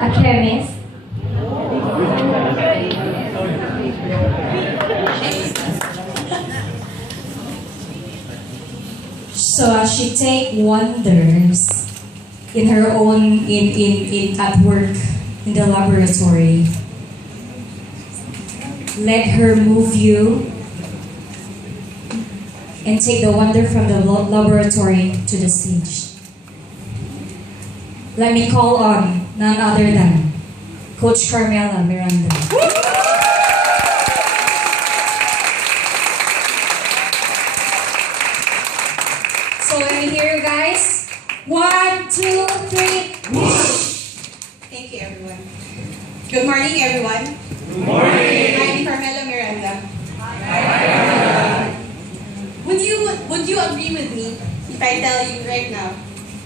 A chemist. So she take wonders in her own in at work in the laboratory. Let her move you and take the wonder from the laboratory to the stage. Let me call on none other than Coach Carmela, Miranda. So let me hear you guys. 1, 2, 3. Thank you, everyone. Good morning, everyone. Good morning. I'm Carmela Miranda. Hi. Would you agree with me if I tell you right now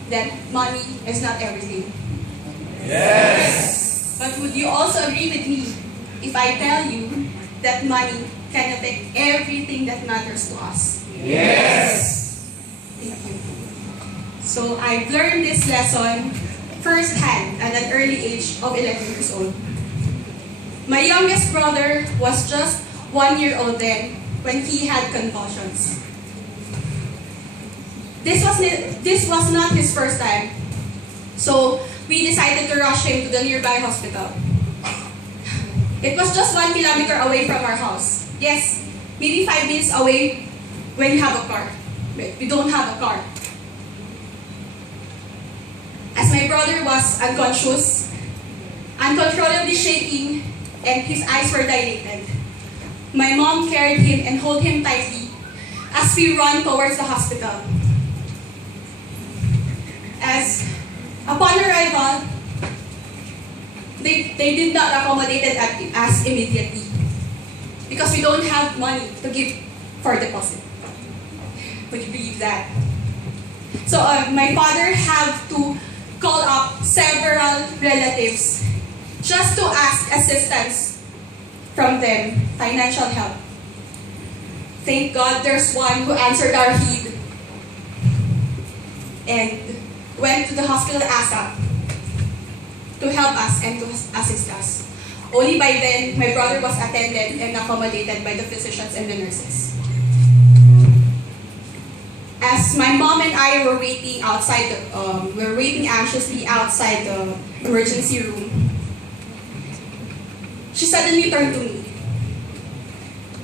that money is not everything? Yes. But would you also agree with me if I tell you that money can affect everything that matters to us? Yes. Thank you. So I've learned this lesson firsthand at an early age of 11 years old. My youngest brother was just 1 year old then when he had convulsions. This was not his first time. So we decided to rush him to the nearby hospital. It was just 1 kilometer away from our house. Yes, maybe 5 minutes away when you have a car. But we don't have a car. As my brother was unconscious, uncontrollably shaking, and his eyes were dilated, my mom carried him and held him tightly as we ran towards the hospital. As upon arrival, they did not accommodate us immediately because we don't have money to give for deposit. Would you believe that? So my father had to call up several relatives just to ask assistance from them, financial help. Thank God there's one who answered our heed and went to the hospital ASAP to help us and to assist us. Only by then, my brother was attended and accommodated by the physicians and the nurses. As my mom and I were waiting outside, we were waiting anxiously outside the emergency room, she suddenly turned to me.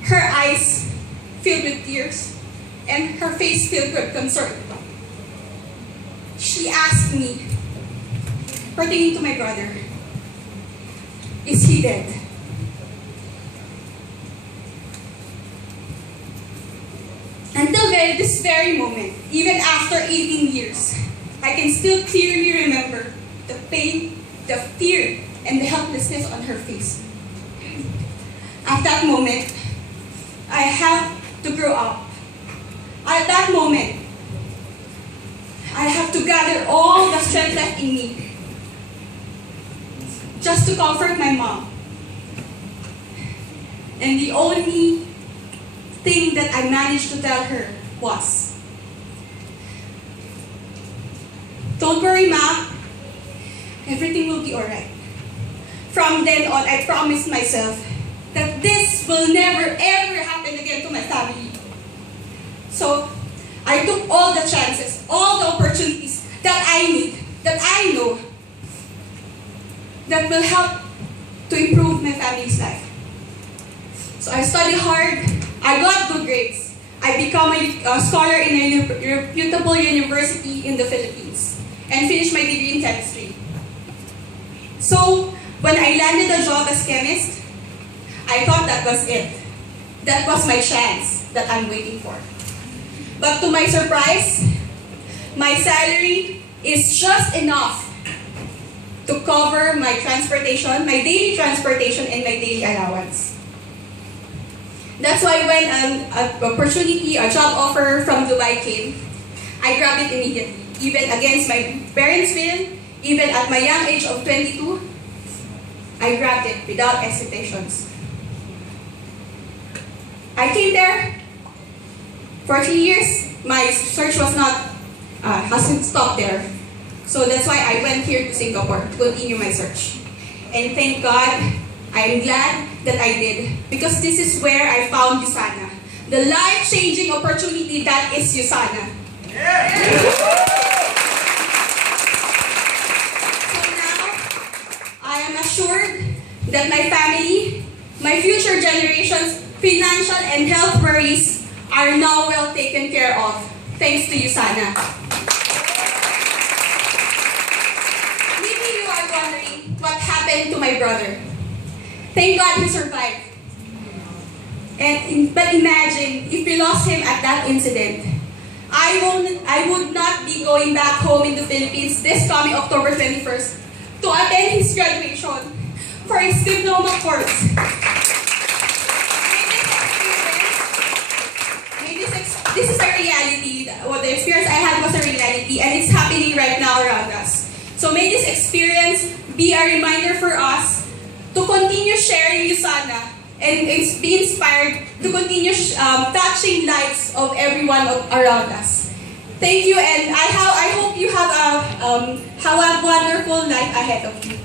Her eyes filled with tears and her face filled with concern. She asked me, pertaining to my brother, is he dead? Until this very moment, even after 18 years, I can still clearly remember the pain, the fear, and the helplessness on her face. At that moment, I have to grow up. At that moment, I have to gather all the strength left in me just to comfort my mom. And the only thing that I managed to tell her was, don't worry, Ma. Everything will be alright. From then on, I promised myself that this will never ever happen again to my family. So, I took all the chances, all the opportunities that I need, that I know, that will help to improve my family's life. So I studied hard, I got good grades, I became a scholar in a reputable university in the Philippines, and finished my degree in chemistry. So, when I landed a job as chemist, I thought that was it. That was my chance that I'm waiting for. But to my surprise, my salary is just enough to cover my transportation, my daily transportation, and my daily allowance. That's why when an opportunity, a job offer from Dubai came, I grabbed it immediately. Even against my parents' will, even at my young age of 22, I grabbed it without hesitations. I came there For 3 years, my search was not, hasn't stopped there. So that's why I went here to Singapore to continue my search. And thank God, I'm glad that I did. Because this is where I found USANA. The life-changing opportunity that is USANA. So now, I am assured that my family, my future generations' financial and health worries are now well taken care of, thanks to USANA. Maybe you are wondering what happened to my brother. Thank God he survived. But imagine if we lost him at that incident. I would not be going back home in the Philippines this coming October 21st to attend his graduation for his diploma course. This is a reality. What the experience I had was a reality, and it's happening right now around us. So may this experience be a reminder for us to continue sharing USANA and be inspired to continue touching lives of everyone around us. Thank you, and I hope you have a wonderful life ahead of you.